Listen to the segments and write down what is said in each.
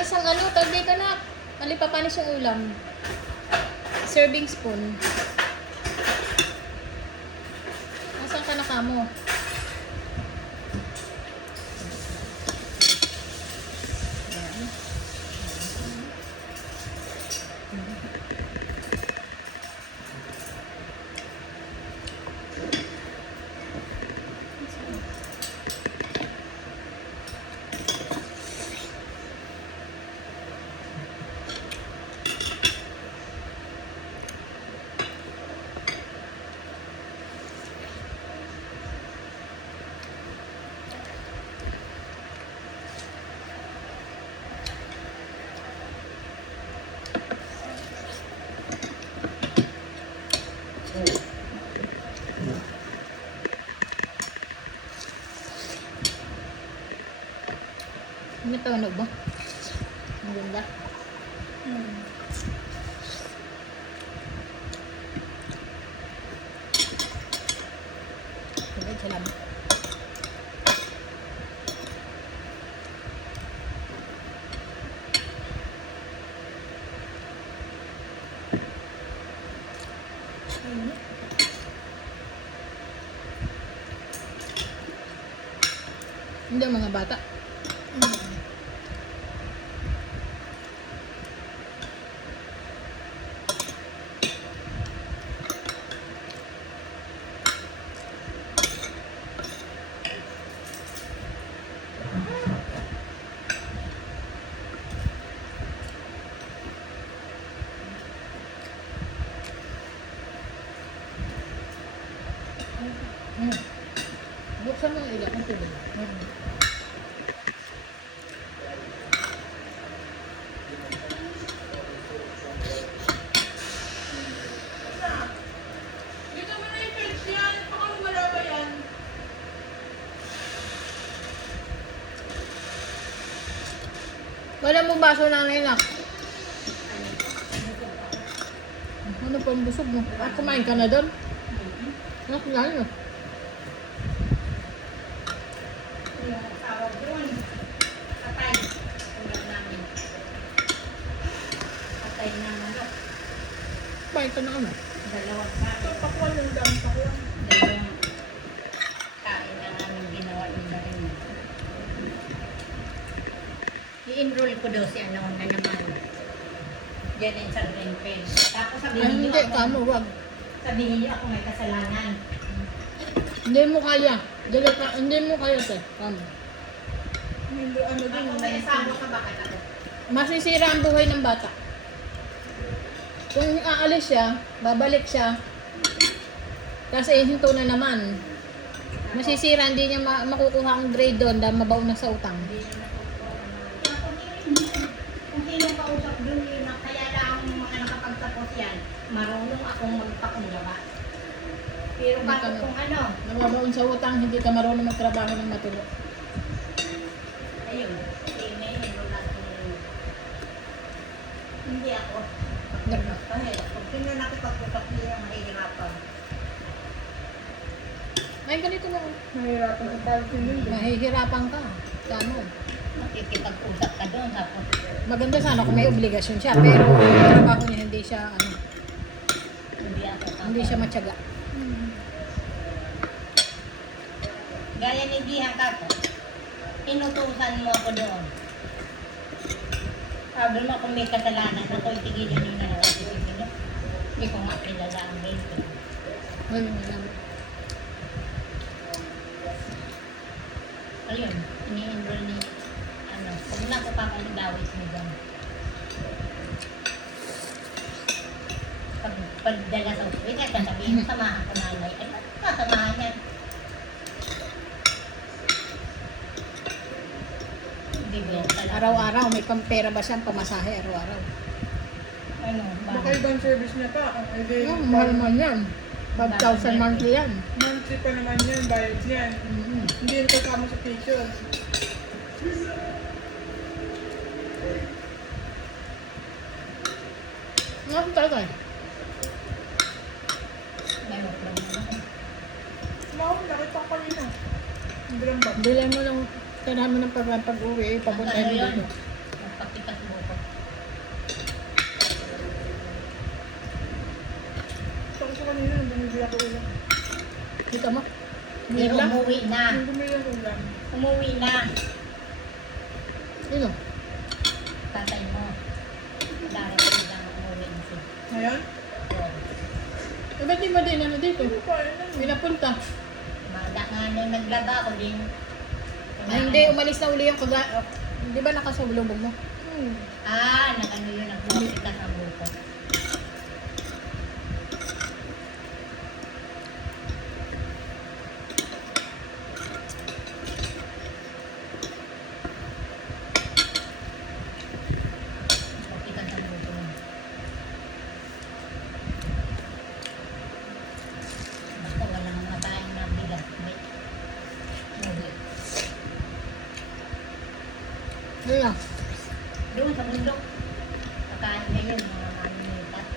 isang ano, tagdi ka na. Malipapanis yung ulam. Serving spoon. Nasaan ka na kamo? Ano tunog mo? Ang ganda. Sige, salamat. Hindi ang mga bata. Buksan mo yung ilan ang tubig. Dito mo na yung page yan. Baka lumala ba yan? Wala mong baso na nainak. Ano pa ang busog mo? At kumain ka na doon? Ano kumain mo? Yung tawag doon. Patay. Ulam namin. Patay na manok. Kumain ka na ano? Dalawang kain. Pakuan yung dami pakuan. Dalawang kain na namin ginawa nila rin. I-enroll ko daw si ano na naman. Diyan din sa green page. Tapos Ay, sabihin niyo hindi, ako, kamo, wag. sabihin niyo ako may kasalanan. Hindi mo kaya. Hindi mo kaya, te. Kamo. Hindi ano din. Ako may asawa ka bakit ako? Masisira ang buhay ng bata. Kung aalis siya, babalik siya, kasi hinto na naman. Masisira, hindi niya makukuha ang grade doon dahil mabaon na sa utang. Hindi na natutuwa naman. Kung sino kausap doon, kaya lang mga nakapagtapos yan, marunong akong magpakumbaba. Pero Hindi bakit ka- kung ano, Nababaon sa utang, hindi ka marunong magtrabaho ng matulo. ayun, enroll natin. Hindi ako. Kung sino nakipag-usap niya, mahihirapan. Ay, ganito na. Mahirapan ang parking yun. Mahihirapan ka. Kamo. Makikipag-usap ka doon, tapos Maganda sana kung may obligasyon siya, pero yung trabaho niya hindi siya, hindi siya matyaga. Gaya ni Dihan ka po, inutusan mo ako doon. Sabi mo kung may kasalanan ako, itigilin nyo na lang ako. Hindi ko nga kilala ang dito. Ngayon, alam. Ayun, ini-enroll ni, huwag na ko pakalagawit mo doon. Pagdala sa ospital, sasabihin, samahan ko nanay. Ay, ba't kasamahan yan? Hindi ba yan talaga? Araw-araw, may pera ba siyang pamasahe araw-araw? Ano, Baka bakit? ibang service na pa. Oh, mahal man yan. 5,000 monthly yan. Monthly pa naman yan, bayad yan. Mm-hmm. Hindi rin kasama sa facial. Ano tatay? May mukbang naman. Mahal, nakita ko kanina. Hindi lang ba? Bilhin mo lang, tirahan mo ng pag-uwi, papuntahin mo Ano yun? dito. Magpapitas Pero Bigla? umuwi na. Ang bumili ng ulam. Umuwi na. Sino? Tatay mo. Darating lang umuwi na siya. Ngayon? Oo. Eh, ba't di ba din ano dito? Ano pa? Ano? Pinapunta. Mada nga nung naglaba ako din. Ay, hindi, umalis na uli yung kaga... Di ba nakasulubog mo? Nag-ano yun, nagbukitas ang buko. Bukitas ang buko. Basta walang matayin na bigat. May uwi. Ano na? Doon sa bundok. Pagkain na yun, mga maninitas.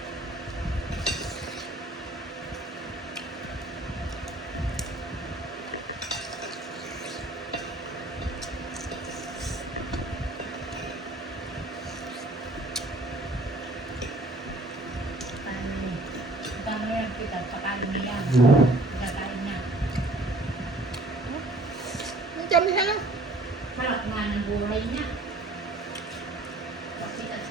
Tama na kita, pakain niya. Kakain na. Ang dami na lang. Sarap nga ng buhay niya. Pakitas